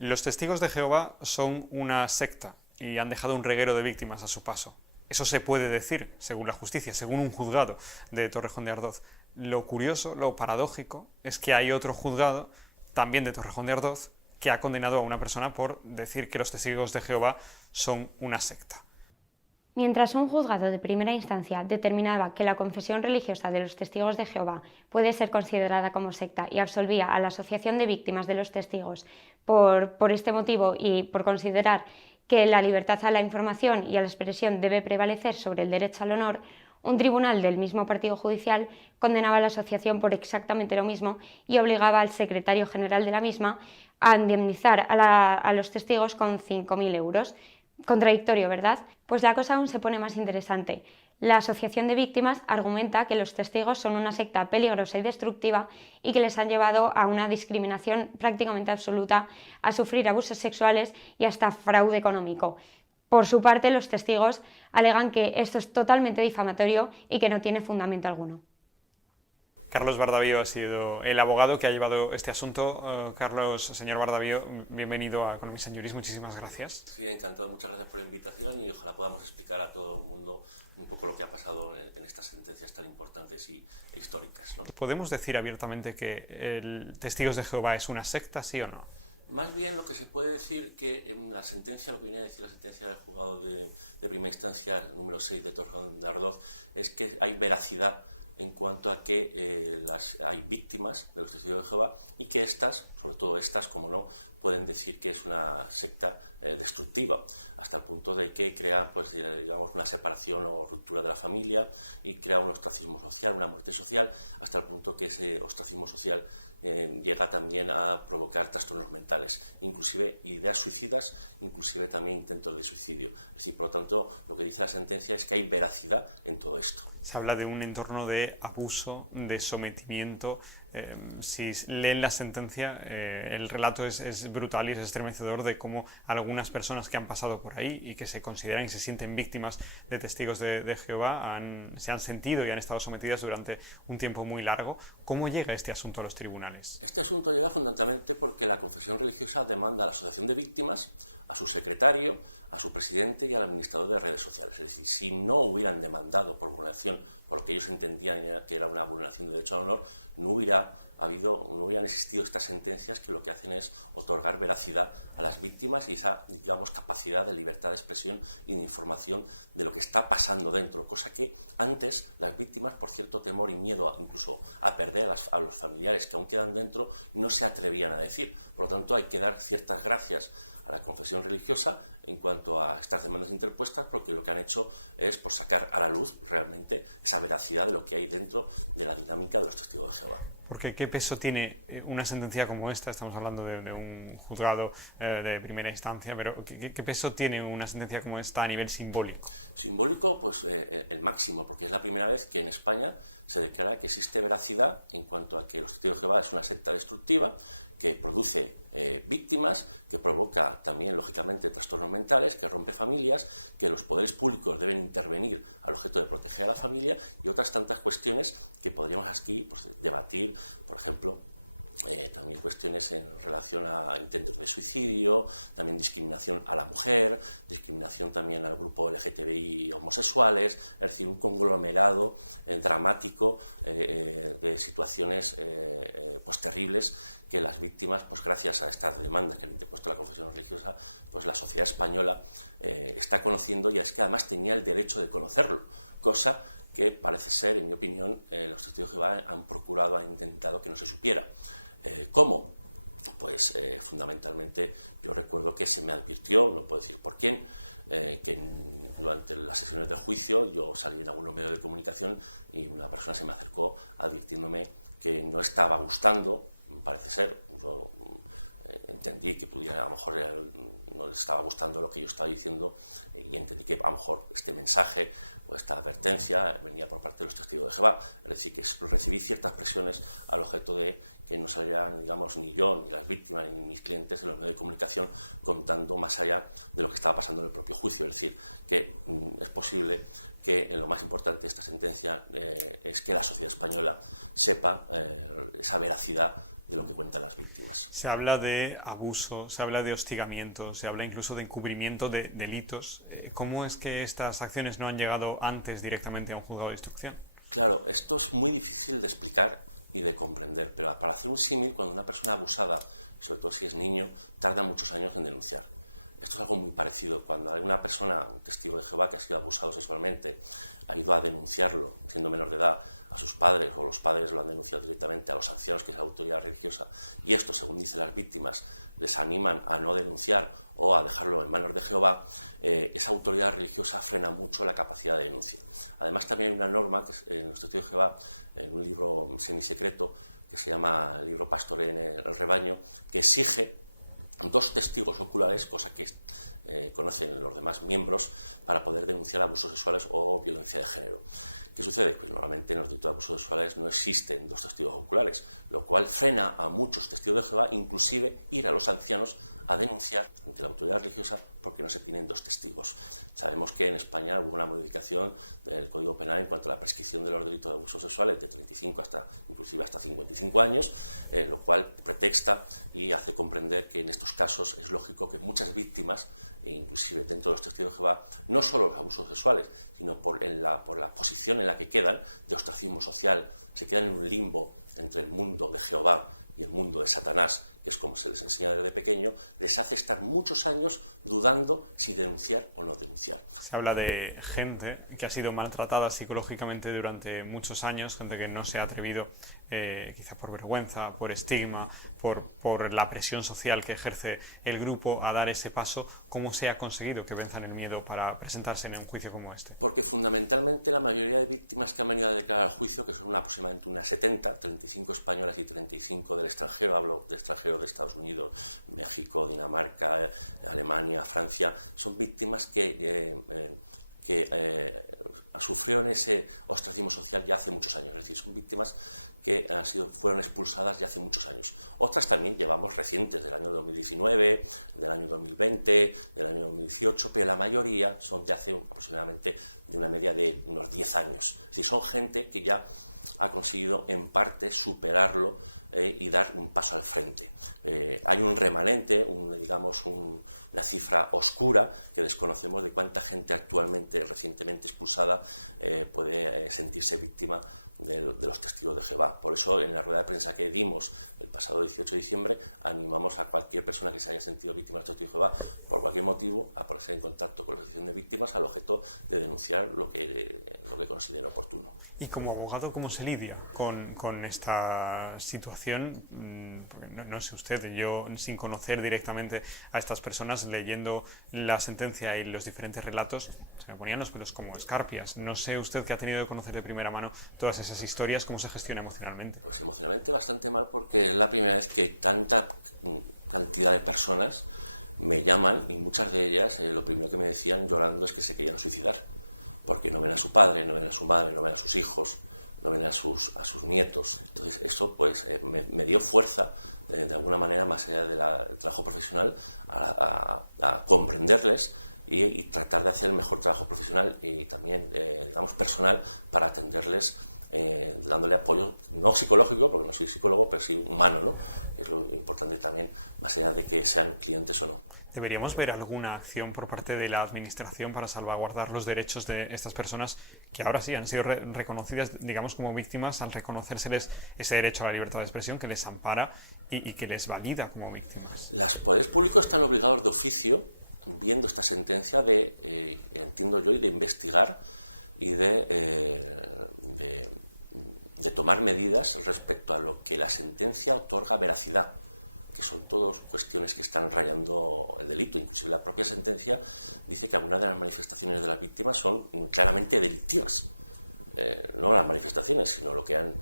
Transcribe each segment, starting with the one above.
Los testigos de Jehová son una secta y han dejado un reguero de víctimas a su paso. Eso se puede decir, según la justicia, según un juzgado de Torrejón de Ardoz. Lo curioso, lo paradójico, es que hay otro juzgado, también de Torrejón de Ardoz, que ha condenado a una persona por decir que los testigos de Jehová son una secta. Mientras un juzgado de primera instancia determinaba que la confesión religiosa de los testigos de Jehová puede ser considerada como secta y absolvía a la asociación de víctimas de los testigos por este motivo y por considerar que la libertad a la información y a la expresión debe prevalecer sobre el derecho al honor, un tribunal del mismo partido judicial condenaba a la asociación por exactamente lo mismo y obligaba al secretario general de la misma a indemnizar a los testigos con 5.000 euros. Contradictorio, ¿verdad? Pues la cosa aún se pone más interesante. La asociación de víctimas argumenta que los testigos son una secta peligrosa y destructiva y que les han llevado a una discriminación prácticamente absoluta, a sufrir abusos sexuales y hasta fraude económico. Por su parte, los testigos alegan que esto es totalmente difamatorio y que no tiene fundamento alguno. Carlos Bardavío ha sido el abogado que ha llevado este asunto. Carlos, señor Bardavío, bienvenido a Economía and Juris, muchísimas gracias. Sí, encantado, muchas gracias por la invitación y ojalá podamos explicar a todo el mundo un poco lo que ha pasado en estas sentencias tan importantes e históricas, ¿no? ¿Podemos decir abiertamente que el Testigos de Jehová es una secta, sí o no? Más bien lo que se puede decir que en la sentencia, lo que viene a decir la sentencia del juzgado de primera instancia número 6 de Torrejón de Ardoz, es que hay veracidad en cuanto a que hay víctimas de los testigos de Jehová y que estas, sobre todo estas, como no, pueden decir que es una secta destructiva, hasta el punto de que crea, pues, digamos, una separación o ruptura de la familia y crea un ostracismo social, una muerte social, hasta el punto que ese ostracismo social llega también a provocar trastornos mentales, inclusive ideas suicidas, inclusive también intentos de suicidio. Es decir, por lo tanto, lo que dice la sentencia es que hay veracidad en todo esto. Se habla de un entorno de abuso, de sometimiento. Si leen la sentencia, el relato es brutal y es estremecedor de cómo algunas personas que han pasado por ahí y que se consideran y se sienten víctimas de testigos de Jehová se han sentido y han estado sometidas durante un tiempo muy largo. ¿Cómo llega este asunto a los tribunales? Este asunto llega fundamentalmente porque la confesión religiosa demanda a la asociación de víctimas, a su secretario, a su presidente y al administrador de redes sociales. Es decir, si no hubieran demandado por vulneración, por lo que ellos entendían que era una vulneración de derecho al honor, no hubieran existido estas sentencias que lo que hacen es otorgar veracidad a las víctimas y esa, digamos, capacidad de libertad de expresión y de información de lo que está pasando dentro, cosa que antes las víctimas, por cierto temor y miedo incluso a perder a los familiares que aún quedan dentro, no se atrevían a decir. Por lo tanto, hay que dar ciertas gracias a la confesión religiosa en cuanto a estas demandas interpuestas, porque lo que han hecho es pues, sacar a la luz realmente esa veracidad de lo que hay dentro de la dinámica de los testigos de Jehová. Porque ¿qué peso tiene una sentencia como esta? Estamos hablando de un juzgado de primera instancia, pero ¿qué peso tiene una sentencia como esta a nivel simbólico? Simbólico, pues el máximo, porque es la primera vez que en España se declara que existe veracidad en cuanto a que los testigos de Jehová es una secta destructiva, que produce víctimas, que provoca también, lógicamente, trastornos mentales, que rompe familias, que los poderes públicos deben intervenir al objeto de proteger a la familia y otras tantas cuestiones que podríamos aquí pues, debatir, por ejemplo, también cuestiones en relación a intentos de suicidio, también discriminación a la mujer, discriminación también al grupo LGTBI homosexuales, es decir, un conglomerado dramático de situaciones pues terribles que las víctimas, pues gracias a estas demandas que han interpuesto la confesión religiosa, pues la sociedad española está conociendo y es que además tenía el derecho de conocerlo, cosa que parece ser, en mi opinión, los testigos de Jehová han procurado, han intentado que no se supiera. ¿Cómo? Pues fundamentalmente yo recuerdo que se me advirtió, no puedo decir por quién, que durante las sesiones de juicio yo salí en algunos medios de comunicación y una persona se me acercó advirtiéndome que no estaba gustando, parece ser, yo entendí que pudiera, a lo mejor no les estaba gustando lo que yo estaba diciendo y entendí que a lo mejor este mensaje o esta advertencia venía por parte de los testigos de Jehová, es decir, que recibí ciertas presiones al objeto de que no salieran, digamos, ni yo, ni las víctimas, ni mis clientes en los medios de comunicación contando más allá de lo que estaba pasando en el propio juicio, es decir, que es posible que lo más importante de esta sentencia es que la sociedad española sepa esa veracidad de lo que cuentan las víctimas. Se habla de abuso, se habla de hostigamiento, se habla incluso de encubrimiento de delitos. ¿Cómo es que estas acciones no han llegado antes directamente a un juzgado de instrucción? Claro, esto es muy difícil de explicar y de comprender, pero para hacer un símil, cuando una persona abusada, sobre todo si es niño, tarda muchos años en denunciar. Esto es algo muy parecido. Cuando alguna persona, un testigo de Jehová que ha sido abusado sexualmente, ha ido a denunciarlo, siendo menor de edad, a sus padres, o los padres lo han denunciado directamente a los ancianos, que es la autoridad religiosa, y esto, según dicen las víctimas, les animan a no denunciar o a dejarlo en manos de Jehová, esa autoridad religiosa frena mucho la capacidad de denuncia. Además, también hay una norma que en los testigos de Jehová, en un libro semisecreto, que se llama el libro Pastor en el Rebaño, que exige 2 testigos oculares, cosa que conocen los demás miembros, para poder denunciar abusos sexuales o violencia de género. ¿Qué sucede? Pues normalmente en los delitos de abusos sexuales no existen 2 testigos oculares, lo cual frena a muchos testigos de Jehová, inclusive ir a los ancianos a denunciar ante la autoridad religiosa porque no se tienen 2 testigos. Sabemos que en España hubo una modificación del Código Penal en cuanto a la prescripción de los delitos de abusos sexuales de 35 inclusive hasta 55 años, lo cual pretexta y hace comprender que en estos casos es lógico que muchas víctimas, inclusive dentro de los testigos de Jehová, no solo los abusos sexuales, sino por la posición en la que quedan de ostracismo social, se quedan en un limbo entre el mundo de Jehová y el mundo de Satanás, que es como se les enseña desde pequeño, les hace estar muchos años dudando si denunciar o no denunciar. Se habla de gente que ha sido maltratada psicológicamente durante muchos años, gente que no se ha atrevido, quizá por vergüenza, por estigma, por la presión social que ejerce el grupo, a dar ese paso. ¿Cómo se ha conseguido que venzan el miedo para presentarse en un juicio como este? Porque fundamentalmente la mayoría de víctimas que han venido a declarar al juicio, que son aproximadamente unas 70, 35 españolas y 35 del extranjero, hablo de extranjero de Estados Unidos, México, Dinamarca, Alemania, Francia, son víctimas que sufrieron ese ostracismo social ya hace muchos años, es decir, son víctimas que fueron expulsadas ya hace muchos años. Otras también llevamos recientes, del año 2019, del año 2020, del año 2018, pero la mayoría son de hace aproximadamente de una media de unos 10 años. Es decir, son gente que ya ha conseguido en parte superarlo y dar un paso al frente. Hay un remanente, una cifra oscura que desconocemos de cuánta gente actualmente, recientemente expulsada, puede sentirse víctima de los testigos de Jehová. Por eso, en la rueda de prensa que dimos el pasado 18 de diciembre, animamos a cualquier persona que se haya sentido víctima de los testigos de Jehová por cualquier motivo a ponerse en contacto con la asociación de víctimas al objeto de denunciar lo que considere oportuno. Y como abogado, ¿cómo se lidia con esta situación? Porque no sé usted, yo sin conocer directamente a estas personas, leyendo la sentencia y los diferentes relatos, se me ponían los pelos como escarpias. No sé usted, que ha tenido que conocer de primera mano todas esas historias, ¿cómo se gestiona emocionalmente? Pues emocionalmente bastante mal, porque es la primera vez que tanta cantidad de personas me llaman, y muchas de ellas lo primero que me decían llorando es que se querían suicidar, porque no ven a su padre, no ven a su madre, no ven a sus hijos, no ven a sus nietos. Entonces eso pues me dio fuerza, de alguna manera, más allá del trabajo profesional, a comprenderles y tratar de hacer el mejor trabajo profesional y también, personal, para atenderles, dándole apoyo, no psicológico, porque no soy psicólogo, pero sí humano, ¿no? Que es lo importante también, más allá de que sean clientes o no. ¿Deberíamos ver alguna acción por parte de la Administración para salvaguardar los derechos de estas personas que ahora sí han sido reconocidas, digamos, como víctimas, al reconocérseles ese derecho a la libertad de expresión que les ampara y que les valida como víctimas? Los poderes públicos están obligados de oficio, viendo esta sentencia, entiendo yo, de investigar y de tomar medidas respecto a lo que la sentencia otorga veracidad, que son todas cuestiones que están rayando el delito. Inclusive la propia sentencia dice que algunas de las manifestaciones de las víctimas son claramente delictivas. No las manifestaciones, sino lo que han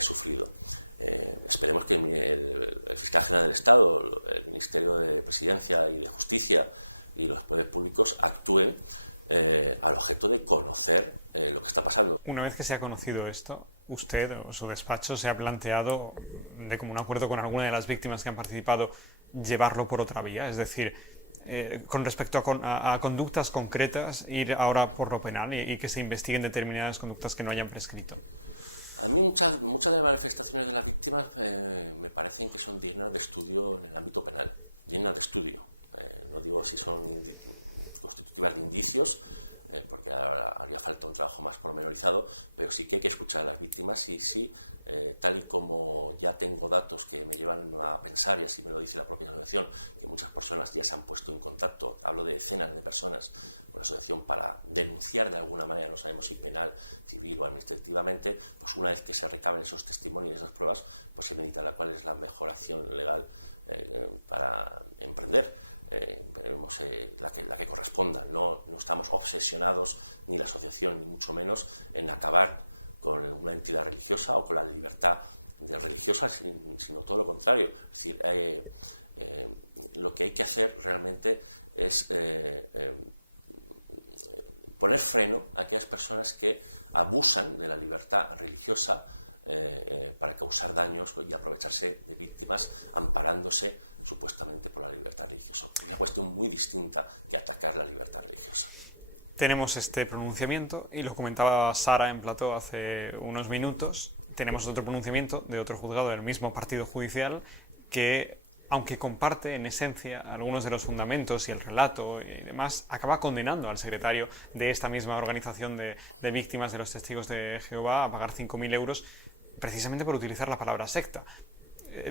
sufrido. Esperemos que el Fiscal General del Estado, el Ministerio de Presidencia y de Justicia y los poderes públicos actúen al objeto de conocer lo que está pasando. Una vez que se ha conocido esto, ¿usted o su despacho se ha planteado, de común acuerdo con alguna de las víctimas que han participado, llevarlo por otra vía? Es decir, con respecto a conductas concretas, ir ahora por lo penal y que se investiguen determinadas conductas que no hayan prescrito. A mí muchas de las manifestaciones de las víctimas me parecen que son dignas de estudio en el ámbito penal, dignas de estudio. No digo si son constitutivas de indicios, porque haría falta un trabajo más pormenorizado, pero sí que hay que escuchar a las víctimas y sí, tal y como ya tengo datos que me llevan a pensar, y así me lo dice la propia asociación, que muchas personas ya se han puesto en contacto, hablo de decenas de personas con la asociación para denunciar de alguna manera, no sabemos si penal, civil o administrativamente, pues una vez que se recaben esos testimonios y esas pruebas, pues se meditará cuál es la mejor acción legal para emprender. Veremos la que corresponda. No estamos obsesionados, ni la asociación, ni mucho menos, en acabar con una entidad religiosa o con la libertad religiosa, sino todo lo contrario. Es decir, lo que hay que hacer realmente es poner freno a aquellas personas que abusan de la libertad religiosa para causar daños y aprovecharse de víctimas amparándose supuestamente por la libertad religiosa. Una cuestión muy distinta que atacar la libertad religiosa. Tenemos este pronunciamiento, y lo comentaba Sara en plató hace unos minutos, tenemos otro pronunciamiento de otro juzgado del mismo partido judicial que, aunque comparte en esencia algunos de los fundamentos y el relato y demás, acaba condenando al secretario de esta misma organización de víctimas de los testigos de Jehová a pagar 5.000 euros precisamente por utilizar la palabra secta.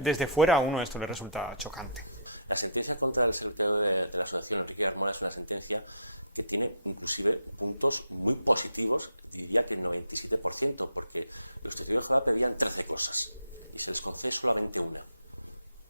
Desde fuera a uno esto le resulta chocante. La sentencia contra el secretario de la asociación, Enrique Garmola, es una sentencia que tiene inclusive puntos muy positivos, diría que el 97%, porque los testigos de Jehová pedían 13 cosas y se les concede solamente una.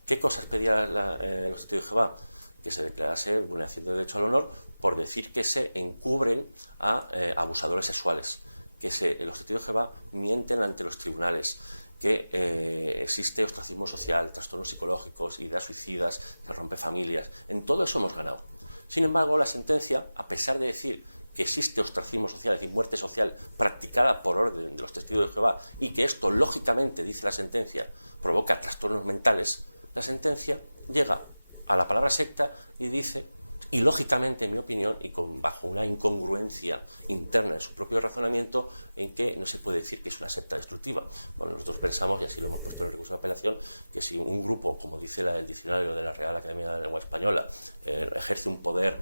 ¿Qué cosas pedían los testigos de Jehová? Que se declarase vulneración de derecho al honor por decir que se encubren a abusadores sexuales, que los testigos de Jehová mienten ante los tribunales, que existe ostracismo social, trastornos psicológicos, ideas suicidas, se rompe familias. En todo eso hemos ganado. Sin embargo, la sentencia, a pesar de decir que existe ostracismo social, es decir, muerte social practicada por orden de los testigos de Jehová, y que esto, lógicamente, dice la sentencia, provoca trastornos mentales, la sentencia llega a la palabra secta y dice, y lógicamente, en mi opinión, y bajo una incongruencia interna en su propio razonamiento, en que no se puede decir que es una secta destructiva. Bueno, nosotros pensamos, y así lo hemos puesto en el recurso de apelación, que si un grupo, como dice el diccionario de la Real Academia de la Lengua Española, ejerce un poder,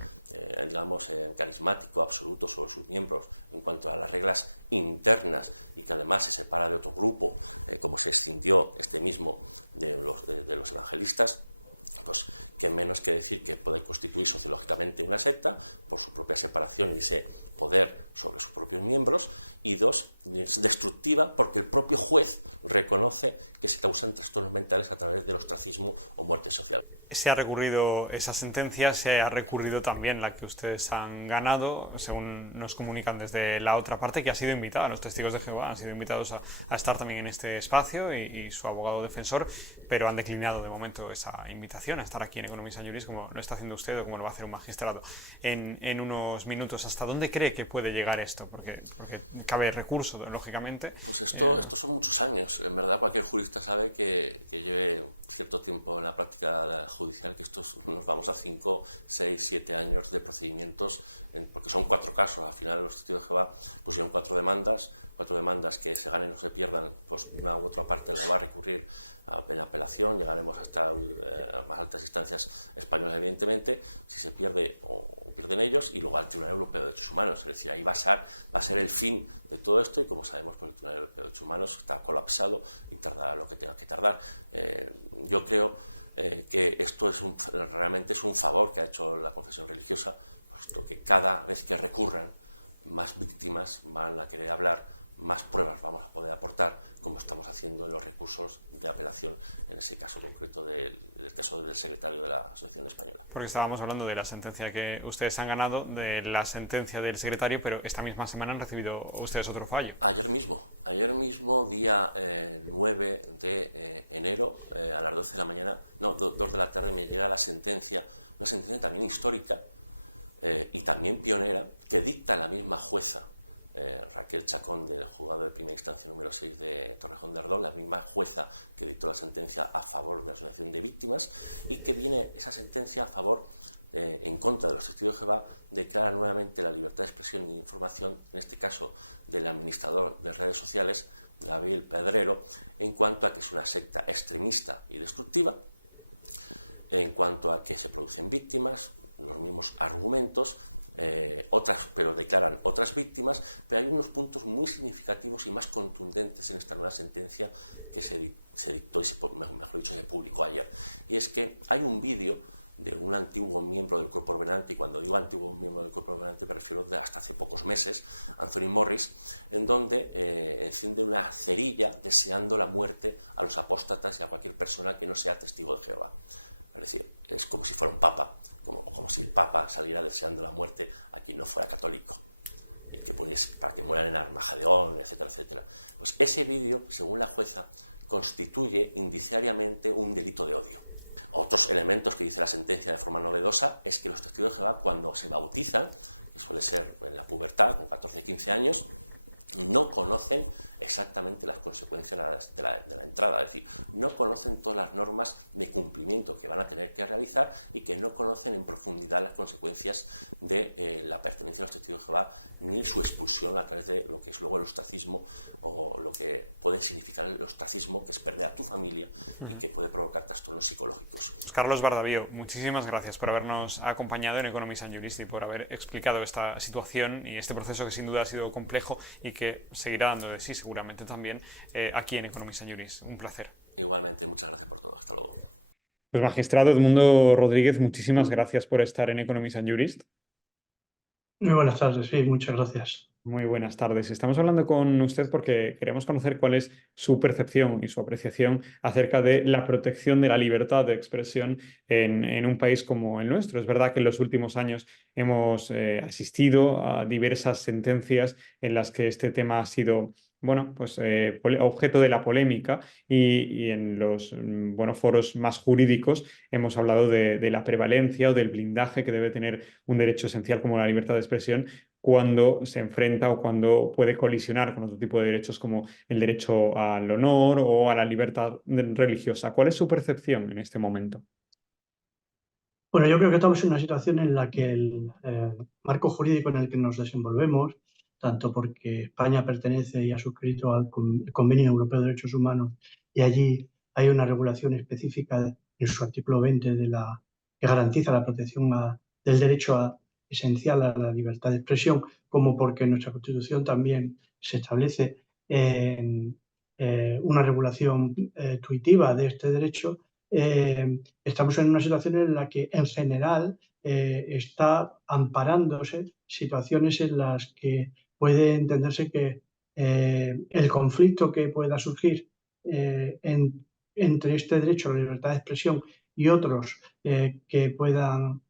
digamos, carismático, absoluto sobre sus miembros en cuanto a las reglas internas, y que además se separa de otro grupo, como se escindió este mismo de los evangelistas, pues que menos que decir que puede constituir sociológicamente una secta por su propia separación y ese poder sobre sus propios miembros, y dos, destructiva porque el propio juez reconoce que se causan trastornos mentales a través del ostracismo o muerte social. Se ha recurrido esa sentencia, se ha recurrido también la que ustedes han ganado, según nos comunican desde la otra parte, que ha sido invitada. Los testigos de Jehová han sido invitados a estar también en este espacio y su abogado defensor, pero han declinado de momento esa invitación a estar aquí en Economía San Juris, como lo está haciendo usted o como lo va a hacer un magistrado en unos minutos. ¿Hasta dónde cree que puede llegar esto? Porque cabe recurso, lógicamente. Pues esto son muchos años. En verdad, cualquier jurista sabe que lleve cierto tiempo en la práctica judicial, que nos vamos a 5, 6, 7 años de procedimientos, porque son 4 casos. Al final los testigos de Jehová pusieron 4 demandas que se ganen o se pierdan, pues una u otra parte la va a recurrir en apelación, llegaremos hasta las más altas instancias españolas, evidentemente, si se pierde o pierden ellos, y luego al Tribunal Europeo de Derechos Humanos. Es decir, ahí va a ser el fin de todo esto, y como sabemos, pues el Tribunal Europeo de Derechos Humanos está colapsado y tardará lo que tenga que tardar. Yo creo que esto realmente es un favor que ha hecho la confesión religiosa, puesto que cada vez que recurran, más víctimas van a querer hablar, más pruebas vamos a poder aportar, como estamos haciendo en los recursos de apelación, en ese caso concreto del caso del secretario de la Asociación Española. Porque estábamos hablando de la sentencia que ustedes han ganado, de la sentencia del secretario, pero esta misma semana han recibido ustedes otro fallo. Ayer mismo, día 9 de enero, a las 12 de la mañana, 2 de la tarde, me llega la sentencia, una sentencia también histórica y también pionera, que dicta la misma jueza, Raquel Chacón, del juzgado de primera instancia número 6 de Torrejón de Ardoz, la misma jueza que dictó la sentencia a favor de la asociación de víctimas, y que viene esa sentencia a favor en contra de los testigos de Jehová, declara nuevamente la libertad de expresión y de información, en este caso del administrador de redes sociales, Gabriel Pedrero, en cuanto a que es una secta extremista y destructiva, en cuanto a que se producen víctimas, los mismos argumentos, pero declaran otras víctimas, pero hay unos puntos muy significativos y más contundentes en esta nueva sentencia que se dictó y mejor dicho, se publicó ayer. Y es que hay un vídeo de un antiguo miembro del cuerpo ordenante, y cuando digo antiguo miembro del cuerpo ordenante me refiero de hasta hace pocos meses, Anthony Morris, en donde enciende una cerilla deseando la muerte a los apóstatas y a cualquier persona que no sea testigo de Jehová. Es decir, es como si fuera un papa, como si el papa saliera deseando la muerte a quien no fuera católico, y que para que mueran en Armageddon, etcétera, etcétera. Pues ese vídeo, según la jueza, constituye indiciariamente un delito de odio. Otros elementos que dice la sentencia de forma novedosa es que los testigos de Jehová, cuando se bautizan, que suele ser en la pubertad, con 14 y 15 años, no conocen exactamente las consecuencias de la entrada, es decir, no conocen todas las normas de cumplimiento que van a tener que realizar y que no conocen en profundidad las consecuencias de la pertenencia a los testigos de Jehová ni su expulsión a través de lo que es luego el ostracismo o lo que puede significar el ostracismo, que es perder a tu familia y que puede provocar trastornos psicológicos. Pues Carlos Bardavío, muchísimas gracias por habernos acompañado en Economist and Jurist y por haber explicado esta situación y este proceso que sin duda ha sido complejo y que seguirá dando de sí seguramente también aquí en Economist and Jurist. Un placer. Igualmente, muchas gracias por todo. Hasta luego. Pues magistrado Edmundo Rodríguez, muchísimas gracias por estar en Economist and Jurist. Muy buenas tardes, sí, muchas gracias. Muy buenas tardes. Estamos hablando con usted porque queremos conocer cuál es su percepción y su apreciación acerca de la protección de la libertad de expresión en un país como el nuestro. Es verdad que en los últimos años hemos asistido a diversas sentencias en las que este tema ha sido objeto de la polémica y en los foros más jurídicos hemos hablado de la prevalencia o del blindaje que debe tener un derecho esencial como la libertad de expresión cuando se enfrenta o cuando puede colisionar con otro tipo de derechos como el derecho al honor o a la libertad religiosa. ¿Cuál es su percepción en este momento? Bueno, yo creo que estamos en una situación en la que el marco jurídico en el que nos desenvolvemos, tanto porque España pertenece y ha suscrito al Convenio Europeo de Derechos Humanos y allí hay una regulación específica en su artículo 20 que garantiza la protección del derecho esencial a la libertad de expresión, como porque en nuestra Constitución también se establece una regulación tuitiva de este derecho. Estamos en una situación en la que en general está amparándose situaciones en las que puede entenderse que el conflicto que pueda surgir entre este derecho a la libertad de expresión y otros que puedan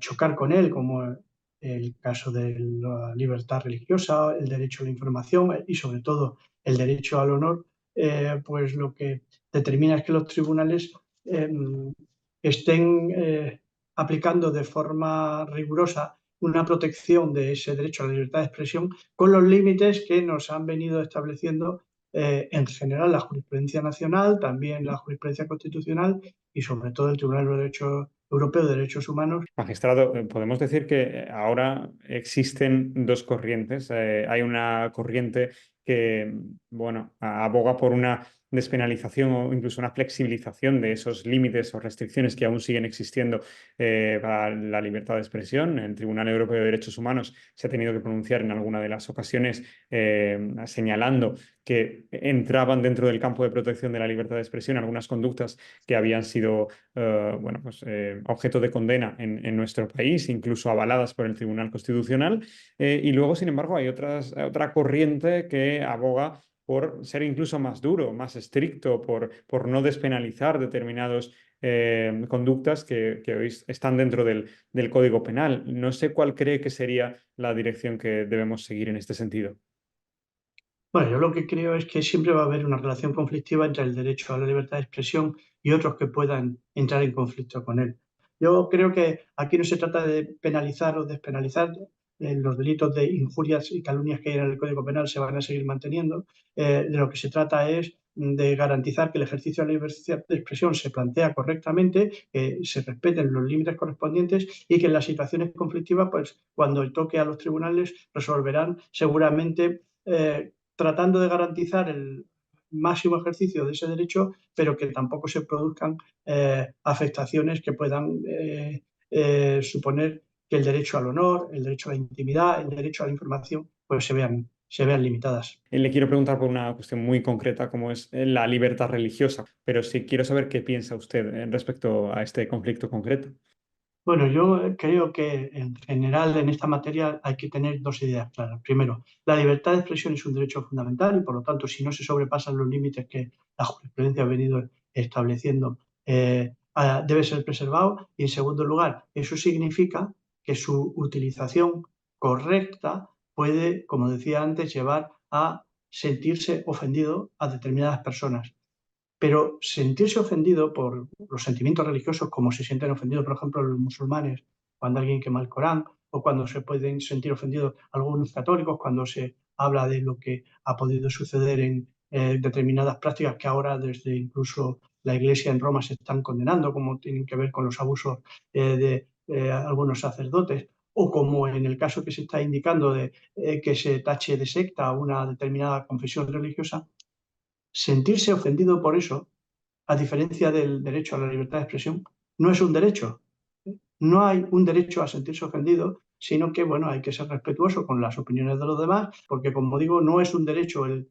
chocar con él, como el caso de la libertad religiosa, el derecho a la información y sobre todo el derecho al honor, pues lo que determina es que los tribunales estén aplicando de forma rigurosa una protección de ese derecho a la libertad de expresión con los límites que nos han venido estableciendo en general la jurisprudencia nacional, también la jurisprudencia constitucional y sobre todo el Tribunal Europeo de Derechos Humanos. Magistrado, podemos decir que ahora existen dos corrientes. Hay una corriente que, aboga por una despenalización o incluso una flexibilización de esos límites o restricciones que aún siguen existiendo para la libertad de expresión. El Tribunal Europeo de Derechos Humanos se ha tenido que pronunciar en alguna de las ocasiones señalando que entraban dentro del campo de protección de la libertad de expresión algunas conductas que habían sido objeto de condena en nuestro país, incluso avaladas por el Tribunal Constitucional. Y luego, sin embargo, hay otra corriente que aboga por ser incluso más duro, más estricto, por no despenalizar determinadas conductas que hoy están dentro del Código Penal. No sé cuál cree que sería la dirección que debemos seguir en este sentido. Bueno, yo lo que creo es que siempre va a haber una relación conflictiva entre el derecho a la libertad de expresión y otros que puedan entrar en conflicto con él. Yo creo que aquí no se trata de penalizar o despenalizar, los delitos de injurias y calumnias que hay en el Código Penal se van a seguir manteniendo. De lo que se trata es de garantizar que el ejercicio de la libertad de expresión se plantea correctamente, que se respeten los límites correspondientes y que en las situaciones conflictivas, pues cuando toque a los tribunales, resolverán seguramente tratando de garantizar el máximo ejercicio de ese derecho, pero que tampoco se produzcan afectaciones que puedan suponer que el derecho al honor, el derecho a la intimidad, el derecho a la información, pues se vean limitadas. Le quiero preguntar por una cuestión muy concreta, como es la libertad religiosa, pero sí quiero saber qué piensa usted respecto a este conflicto concreto. Bueno, yo creo que en general en esta materia hay que tener dos ideas claras. Primero, la libertad de expresión es un derecho fundamental y por lo tanto, si no se sobrepasan los límites que la jurisprudencia ha venido estableciendo, debe ser preservado. Y en segundo lugar, eso significa que su utilización correcta puede, como decía antes, llevar a sentirse ofendido a determinadas personas. Pero sentirse ofendido por los sentimientos religiosos, como se sienten ofendidos, por ejemplo, los musulmanes cuando alguien quema el Corán, o cuando se pueden sentir ofendidos algunos católicos cuando se habla de lo que ha podido suceder en determinadas prácticas que ahora desde incluso la Iglesia en Roma se están condenando, como tienen que ver con los abusos de algunos sacerdotes, o como en el caso que se está indicando de que se tache de secta a una determinada confesión religiosa. Sentirse ofendido por eso, a diferencia del derecho a la libertad de expresión, no es un derecho. No hay un derecho a sentirse ofendido, sino que, bueno, hay que ser respetuoso con las opiniones de los demás, porque, como digo, no es un derecho el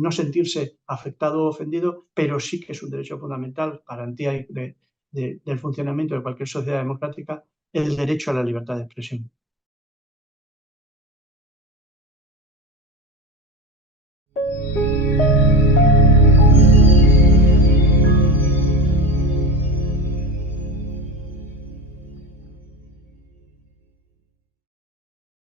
no sentirse afectado o ofendido, pero sí que es un derecho fundamental, garantía del funcionamiento de cualquier sociedad democrática, el derecho a la libertad de expresión.